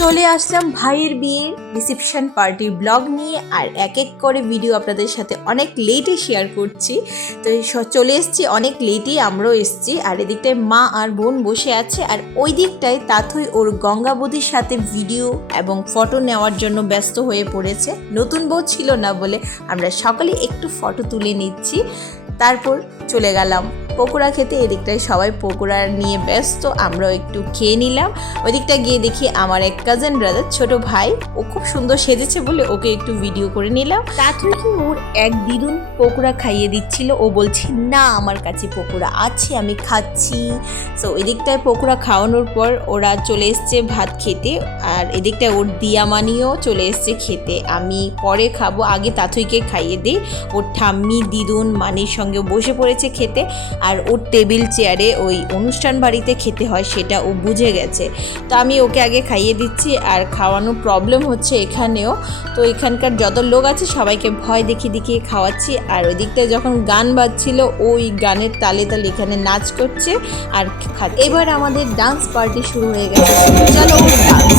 চলে আসলাম ভাইয়ের বিয়ের রিসেপশন পার্টির ব্লগ নিয়ে, আর এক এক করে ভিডিও আপনাদের সাথে অনেক লেটে শেয়ার করছি। তো চলে এসেছি অনেক লেটেই, আমরাও এসেছি। আর এদিকটায় মা আর বোন বসে আছে, আর ওই দিকটায় তাথই ওর গঙ্গাবতীর সাথে ভিডিও এবং ফটো নেওয়ার জন্য ব্যস্ত হয়ে পড়েছে। নতুন বউ ছিল না বলে আমরা সকালে একটু ফটো তুলে নিচ্ছি, তারপর চলে গেলাম পকোড়া খেতে। এদিকটায় সবাই পকোড়া নিয়ে ব্যস্ত, আমরাও একটু খেয়ে নিলাম। ওইদিকটা গিয়ে দেখি আমার এক কাজিন ব্রাদার ছোট ভাই, ও খুব সুন্দর সেজেছে বলে ওকে একটু ভিডিও করে নিলাম। তারপরে কি ওর এক দিদুন পকোড়া খাইয়ে দিচ্ছিল, ও বলছে না আমার কাছে পকোড়া আছে আমি খাচ্ছি। সো এদিকটায় পকোড়া খাওয়ানোর পর ওরা চলে এসছে ভাত খেতে, আর এদিকটায় ওর দিয়ামানিও চলে এসছে খেতে। আমি পরে খাবো, আগে তাথইকে খাইয়ে দিই। ওর ঠাম্মি দিদুন মানির সঙ্গে বসে পড়েছে খেতে, আর ওর টেবিল চেয়ারে ওই অনুষ্ঠান বাড়িতে খেতে হয় সেটা ও বুঝে গেছে। তো আমি ওকে আগে খাইয়ে দিচ্ছি, আর খাওয়ানো প্রবলেম হচ্ছে এখানেও। তো এখানকার যত লোক আছে সবাইকে ভয় দেখিয়ে দেখিয়ে খাওয়াচ্ছি। আর ওই দিকটায় যখন গান বাজছিল ওই গানের তালে তালে এখানে নাচ করছে আর খাচ্ছে। এবার আমাদের ডান্স পার্টি শুরু হয়ে গেছে, চলো ডান্স।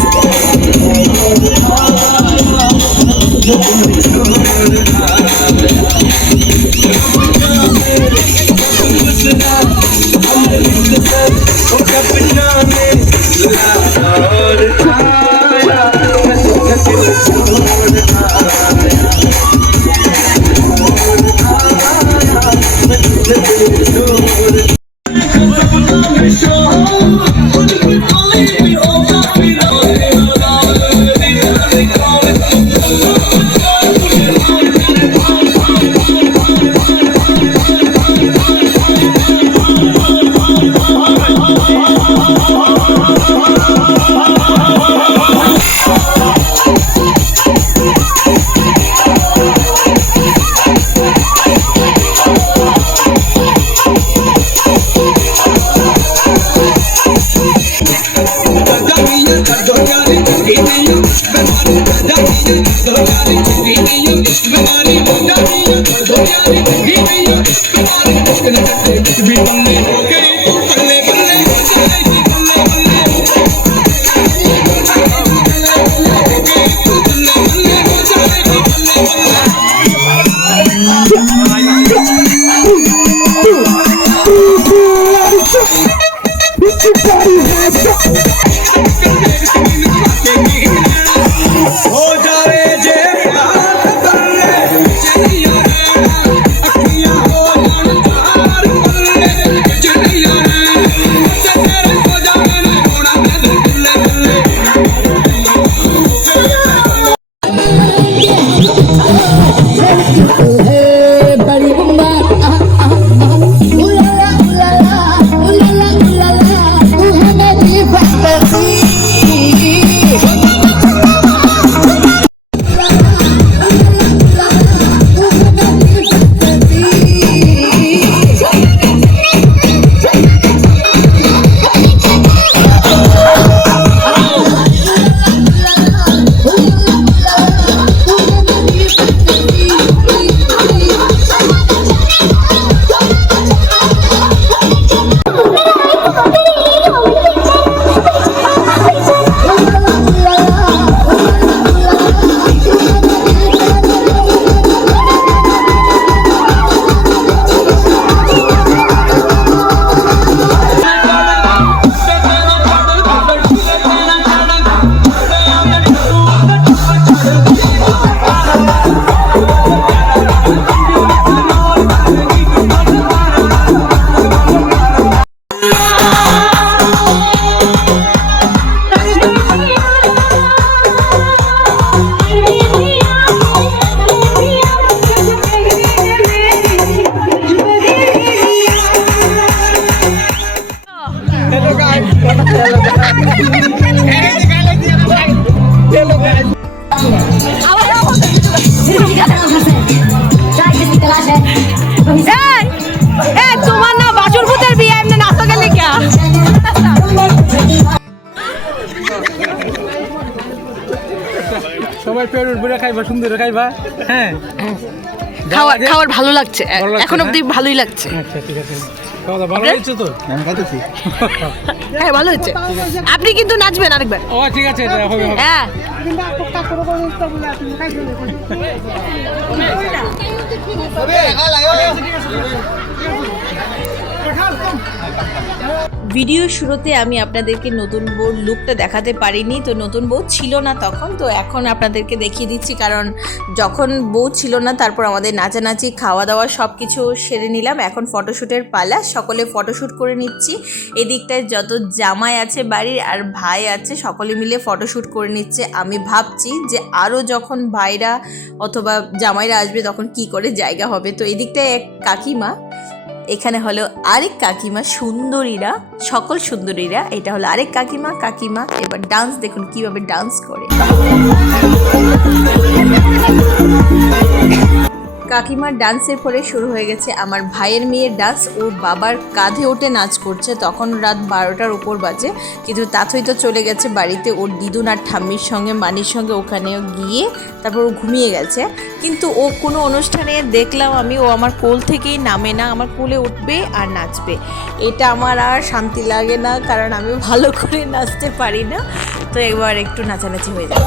তোমার না বাসুর ভূতের বিয়ে এমনি নাচো গেলে কে? সবাই পেট ভরে খাইবা, সুন্দর খাইবা। হ্যাঁ, খাওয়ার ভালো লাগছে, এখন অব্দি ভালোই লাগছে। আচ্ছা ঠিক আছে। খাওয়া দাওয়া ভালো হয়েছে তো? আমি খাইতেছি। হ্যাঁ ভালো হচ্ছে। আপনি কিন্তু নাচবেন আরেকবার। ও ঠিক আছে, এটা হবে হবে। হ্যাঁ ভিডিও শুরুতে আমি আপনাদেরকে নতুন বউর লুকটা দেখাতে পারিনি, তো নতুন বউ ছিল না তখন, তো এখন আপনাদেরকে দেখিয়ে দিচ্ছি। কারণ যখন বউ ছিল না তারপর আমাদের নাচানাচি খাওয়া দাওয়া সব কিছু সেরে নিলাম। এখন ফটোশ্যুটের পালা, সকলে ফটোশ্যুট করে নিচ্ছি। এদিকটায় যত জামাই আছে বাড়ির আর ভাই আছে সকলে মিলে ফটোশ্যুট করে নিচ্ছে। আমি ভাবছি যে আরও যখন ভাইরা অথবা জামাইরা আসবে তখন কি করে জায়গা হবে। তো এদিকটায় এক কাকিমা, এখানে হলো আরেক কাকিমা, সুন্দরীরা, সকল সুন্দরীরা। এটা হলো আরেক কাকিমা। কাকিমা এবার ডান্স দেখুন কিভাবে ডান্স করে। কাকিমার ডান্সের পরে শুরু হয়ে গেছে আমার ভাইয়ের মেয়ের ডান্স। ওর বাবার কাঁধে ওঠে নাচ করছে। তখন রাত 12টার উপর বাজে, কিন্তু তাথই তো চলে গেছে বাড়িতে ওর দিদুন আর ঠাম্মির সঙ্গে, মানির সঙ্গে। ওখানে গিয়ে তারপর ও ঘুমিয়ে গেছে। কিন্তু ও কোনো অনুষ্ঠানে দেখলাম আমি, ও আমার কোল থেকেই নামে না, আমার কোলে উঠবে আর নাচবে। এটা আমার আর শান্তি লাগে না, কারণ আমি ভালো করে নাচতে পারি না। তো এবার একটু নাচানাচি হয়ে যাবে।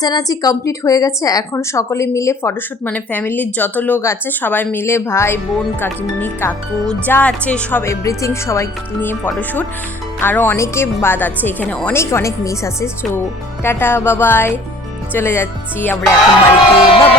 নাচানাচি কমপ্লিট হয়ে গেছে। এখন সকলে মিলে ফটোশ্যুট, মানে ফ্যামিলির যত লোক আছে সবাই মিলে, ভাই বোন কাকিমুনি কাকু যা আছে সব এভরিথিং সবাই নিয়ে ফটোশ্যুট। আরও অনেকে বাদ আছে, এখানে অনেক অনেক মিস আছে। সো টাটা বাবাই, চলে যাচ্ছি আমরা এখন বাড়িতে। বাবা।